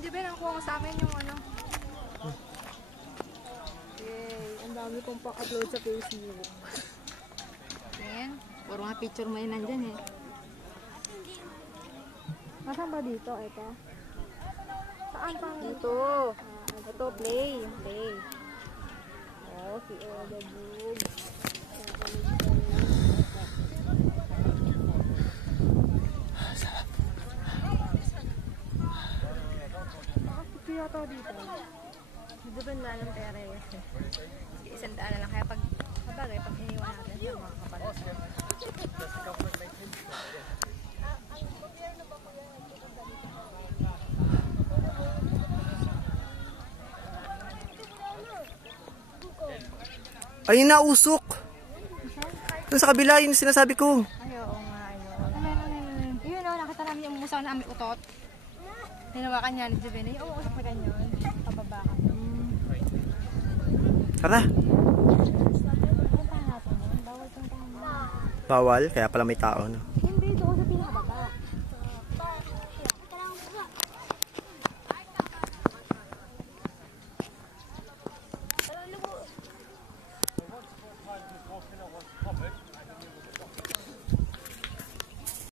Jeben, nakuha ko sa akin yung ano. Okay, ang dami kong pang-upload sa Facebook. Ayan, puro nga picture mo yun nandyan eh. Nasaan ba dito? Ito? Saan pang dito? Ito, play. Play. Oh, si Oda Bug. Kaya ito dito. Depende na ng pera eh. Isang daan na lang. Kaya pag sabagay, pag iniwan natin sa mga kapatid. Ayun na, usok. Doon sa kabila, yun sinasabi ko. Ay, oo nga. Yun o, nakita namin yung musaw na may utot. Hinawakan niya ni Jeben. Oo, usok na ganyan. Pababa ka. Tara. Bawal, kaya pala may tao. No?